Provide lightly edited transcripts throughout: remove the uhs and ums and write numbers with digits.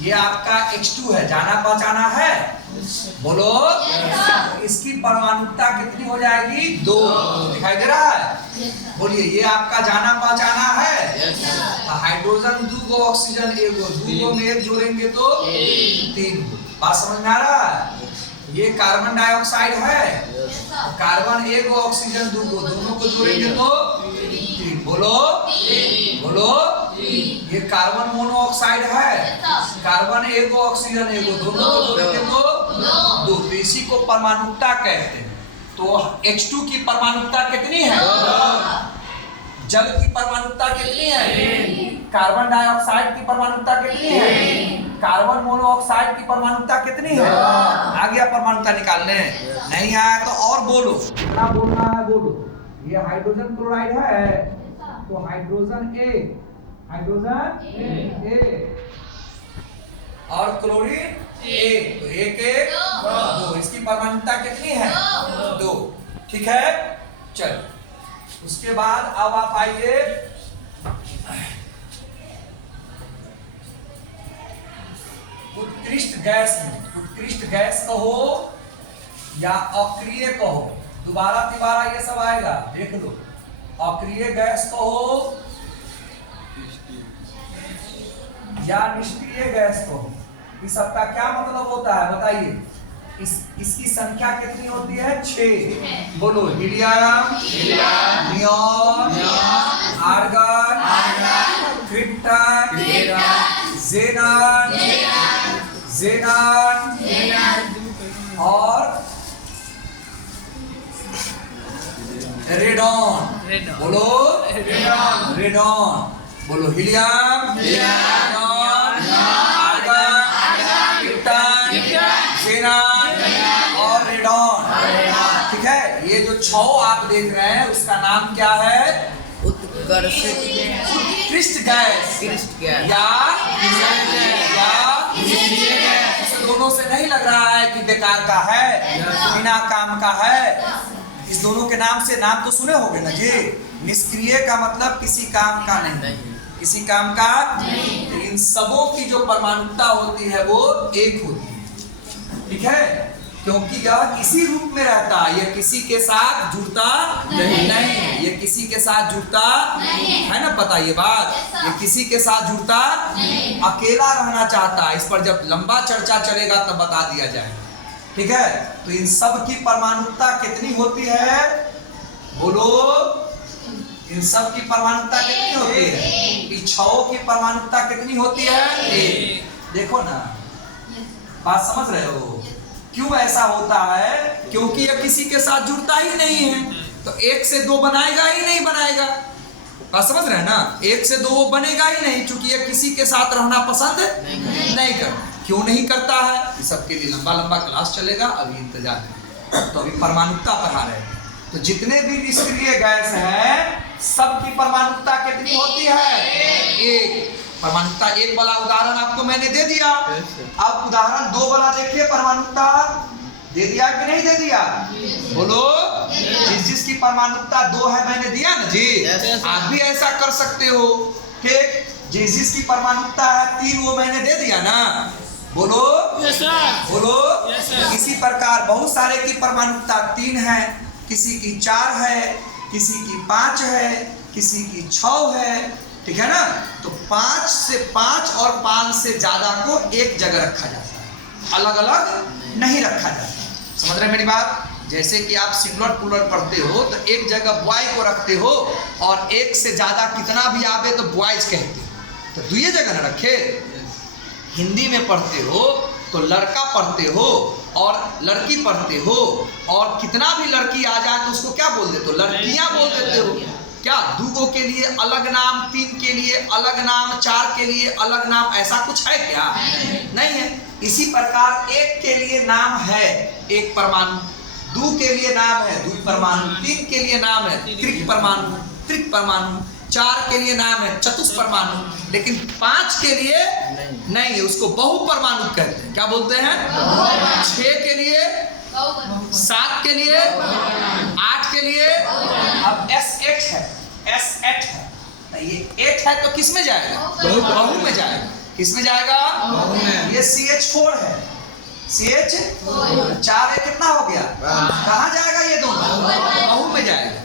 ये आपका H2 है, जाना पहचाना है, बोलो। इसकी परमाणुता कितनी हो जाएगी? 2। दिखाई दे रहा है? बोलिए, ये आपका जाना पहचाना है। हाइड्रोजन 2 गो, ऑक्सीजन 1 गो, 2 गो में 1 जोड़ेंगे तो 3 गो। बात समझ में आ रहा है? ये कार्बन डाइऑक्साइड है, कार्बन 1 गो, ऑक्सीजन 2 गो, दोनों को जोड़ेंगे तो 3। बोलो बोलो। ये कार्बन मोनोऑक्साइड है, कार्बन 1 गो, ऑक्सीजन 1 गो, दोनों को जोड़ेंगे तो 2। तो इसी को परमाणुता कहते हैं। तो H2 की परमाणुता कितनी है? जल की परमाणुता कितनी है? कार्बन डाइऑक्साइड की परमाणुता कितनी है? कार्बन मोनोऑक्साइड की परमाणुता कितनी है? आ गया परमाणुता निकालने? नहीं आया तो और बोलो, कितना बोलना है बोलो। ये हाइड्रोजन क्लोराइड है, तो हाइड्रोजन A, हाइड्रोजन A और क्लोरीन A, तो 1 1 2। इसकी परमाणुता कितनी है? 2। ठीक है, चलो। उसके बाद अब आप आइए उत्कृष्ट गैस में। उत्कृष्ट गैस कहो या अक्रिय कहो, दोबारा तिबारा ये सब आएगा, देख लो। अक्रिय गैस कहो या निष्क्रिय गैस कहो, इस सबका क्या मतलब होता है बताइए? इसकी संख्या कितनी होती है? 6। बोलो, helium, neon, argon, krypton, xenon और रेडॉन। बोलो रेडॉन। बोलो, helium, neon, argon, krypton, xenon और रेडॉन। ठीक है, ये जो 6 आप देख रहे हैं उसका नाम क्या है? उत्कृष्ट गैस या दोनों से नहीं लग रहा है कि बेकार का है, बिना काम का है। इस दोनों के नाम से, नाम तो सुने होंगे ना जी। निष्क्रिय का मतलब किसी काम का नहीं, किसी काम का नहीं। इन सबों की जो परमाणुता होती है वो 1 होती है। ठीक है, क्योंकि यह इसी रूप में रहता है, यह किसी के साथ जुड़ता नहीं, ये किसी के साथ जुड़ता है ना, पता ये बात, ये किसी के साथ जुड़ता अकेला रहना चाहता है। इस पर जब लंबा चर्चा चलेगा तब बता दिया जाएगा। ठीक है, तो इन सब की परमाणुता कितनी होती है? बोलो, इन सब की परमाणुता कितनी होती है? इन 6 की परमाणुता कितनी होती है? 1। देखो ना, बात समझ रहे हो? क्यों ऐसा होता है? क्योंकि यह किसी के साथ जुड़ता ही नहीं है, तो 1 से 2 बनाएगा ही नहीं, बनाएगा। बात समझ रहे हैं ना? 1 से 2 बनेगा ही नहीं, क्योंकि यह किसी के साथ रहना पसंद नहीं करता। क्यों नहीं करता है? इस सबके लिए लंबा लंबा क्लास चलेगा, अभी इंतजार है। तो अभी परमाणुता पढ़ा रहे हैं। तो जितने भी निष्क्रिय गैस हैं सबकी परमाणुता कितनी होती है? 1। परमाणुता 1 वाला उदाहरण आपको मैंने दे दिया। अब उदाहरण 2 वाला देखिए, परमाणुता दे दिया कि नहीं दे दिया? बोलो, जिसकी परमाणुता 2 है मैंने दिया ना जी। आप भी ऐसा कर सकते हो। ठीक, जिसकी परमाणुता है 3 वो मैंने दे दिया ना। बोलो बोलो। इसी प्रकार बहुत सारे की परमाणुता 3 है, किसी की 4 है, किसी की 5 है, किसी की 6 है। ठीक है ना? तो 5 से 5 और 5 से ज्यादा को एक जगह रखा जाता है, अलग अलग नहीं रखा जाता। समझ रहे मेरी बात? जैसे कि आप सिंगुलर प्लूरल पढ़ते हो तो एक जगह बॉय को रखते हो, और एक से ज्यादा कितना भी आवे तो बॉयज कहते हो, तो 2 जगह न रखे। हिंदी में पढ़ते हो तो लड़का पढ़ते हो और लड़की पढ़ते हो, और कितना भी लड़की आ जाए तो उसको क्या बोल देते हो? लड़कियां बोल देते हो। क्या 2 के लिए अलग नाम, 3 के लिए अलग नाम, 4 के लिए अलग नाम, ऐसा कुछ है क्या? नहीं है। इसी प्रकार 1 के लिए नाम है 1 परमाणु, 2 के लिए नाम है 2 परमाणु, 3 के लिए नाम है त्रिक परमाणु, 4 के लिए नाम है चतुष्परमाणु, लेकिन 5 के लिए नहीं है, उसको बहुपरमाणु कहते हैं। क्या बोलते हैं? 6 के लिए, 7 के लिए, 8 के लिए। अब S8 है, S8 है, ये 8 है तो किस में जाएगा? बहु में जाएगा। किस में जाएगा? ये CH4 है, CH 4 है, कितना हो गया? कहाँ जाएगा ये दोनों? बहु में जाएगा।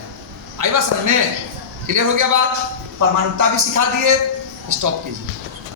आई बात समझ में? क्लियर हो गया बात? परमाणुता भी सिखा दिए, स्टॉप कीजिए।